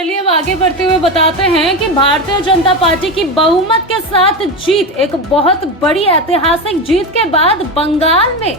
चलिए अब आगे बढ़ते हुए बताते हैं कि भारतीय जनता पार्टी की बहुमत के साथ जीत, एक बहुत बड़ी ऐतिहासिक जीत के बाद बंगाल में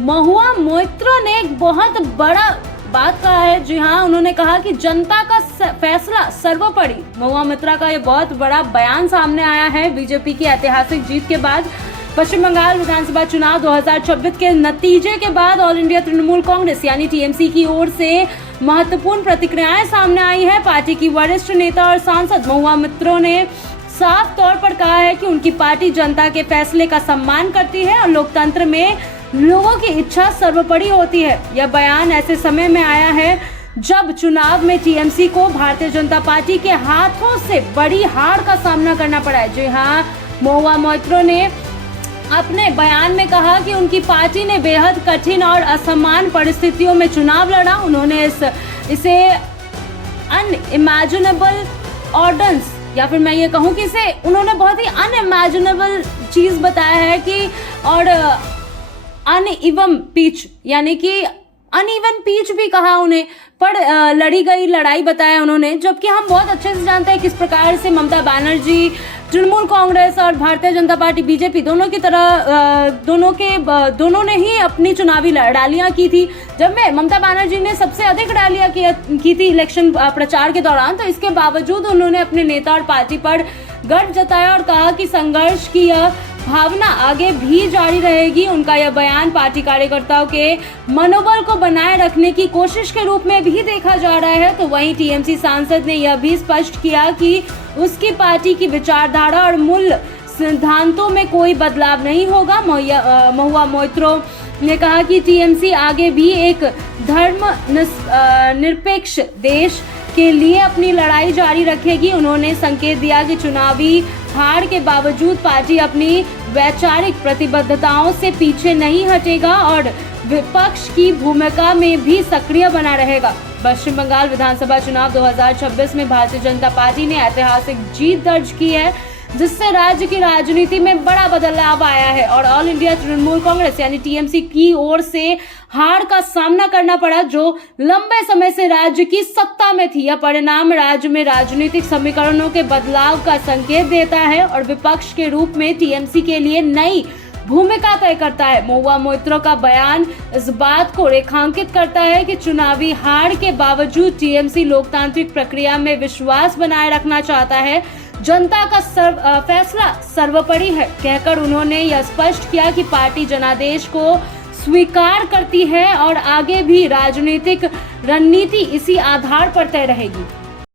महुआ मोइत्रो ने एक बहुत बड़ा बात कहा है। जी हाँ, उन्होंने कहा कि जनता का फैसला सर्वोपरि। महुआ मोइत्रो का ये बहुत बड़ा बयान सामने आया है बीजेपी की ऐतिहासिक जीत के बाद। पश्चिम बंगाल विधानसभा चुनाव 2026 के नतीजे के बाद ऑल इंडिया तृणमूल कांग्रेस यानी टीएमसी की ओर से महत्वपूर्ण प्रतिक्रियाएं सामने आई है। पार्टी की वरिष्ठ नेता और सांसद महुआ मोइत्रो ने साफ तौर पर कहा है कि उनकी पार्टी जनता के फैसले का सम्मान करती है और लोकतंत्र में लोगों की इच्छा सर्वोपरि होती है। यह बयान ऐसे समय में आया है जब चुनाव में टीएमसी को भारतीय जनता पार्टी के हाथों से बड़ी हार का सामना करना पड़ा है। जी हाँ, महुआ मोइत्रो ने अपने बयान में कहा कि उनकी पार्टी ने बेहद कठिन और असमान परिस्थितियों में चुनाव लड़ा। उन्होंने इसे अनइमेजिनेबल ऑर्डेंस, या फिर मैं ये कहूँ कि इसे उन्होंने बहुत ही अनइमेजिनेबल चीज बताया है कि, और अनइवन पिच यानी कि अनइवन पिच भी कहा उन्हें, पर लड़ी गई लड़ाई बताया उन्होंने। जबकि हम बहुत अच्छे से जानते हैं किस प्रकार से ममता बनर्जी, तृणमूल कांग्रेस और भारतीय जनता पार्टी बीजेपी दोनों की तरह दोनों ने ही अपनी चुनावी रैलियां की थी। जब में ममता बनर्जी ने सबसे अधिक रैलियां की थी इलेक्शन प्रचार के दौरान, तो इसके बावजूद उन्होंने अपने नेता और पार्टी पर गर्व जताया और कहा कि संघर्ष की यह भावना आगे भी जारी रहेगी। उनका यह बयान पार्टी कार्यकर्ताओं के मनोबल को बनाए रखने की कोशिश के रूप में भी देखा जा रहा है। तो वहीं टीएमसी सांसद ने यह भी स्पष्ट किया कि उसकी पार्टी की विचारधारा और मूल्य सिद्धांतों में कोई बदलाव नहीं होगा। महुआ मोइत्रो ने कहा कि टीएमसी आगे भी एक धर्म निरपेक्ष देश के लिए अपनी लड़ाई जारी रखेगी। उन्होंने संकेत दिया कि चुनावी हार के बावजूद पार्टी अपनी वैचारिक प्रतिबद्धताओं से पीछे नहीं हटेगा और विपक्ष की भूमिका में भी सक्रिय बना रहेगा। पश्चिम बंगाल विधानसभा चुनाव 2026 में भारतीय जनता पार्टी ने ऐतिहासिक जीत दर्ज की है, जिससे राज्य की राजनीति में बड़ा बदलाव आया है और ऑल इंडिया तृणमूल कांग्रेस यानी टीएमसी की ओर से हार का सामना करना पड़ा, जो लंबे समय से राज्य की सत्ता में थी। यह परिणाम राज्य में राजनीतिक समीकरणों के बदलाव का संकेत देता है और विपक्ष के रूप में टीएमसी के लिए नई भूमिका तय करता है। महुआ मोइत्रो का बयान इस बात को रेखांकित करता है कि चुनावी हार के बावजूद टीएमसी लोकतांत्रिक प्रक्रिया में विश्वास बनाए रखना चाहता है। जनता का फैसला सर्वोपरि है कहकर उन्होंने यह स्पष्ट किया कि पार्टी जनादेश को स्वीकार करती है और आगे भी राजनीतिक रणनीति इसी आधार पर तय रहेगी।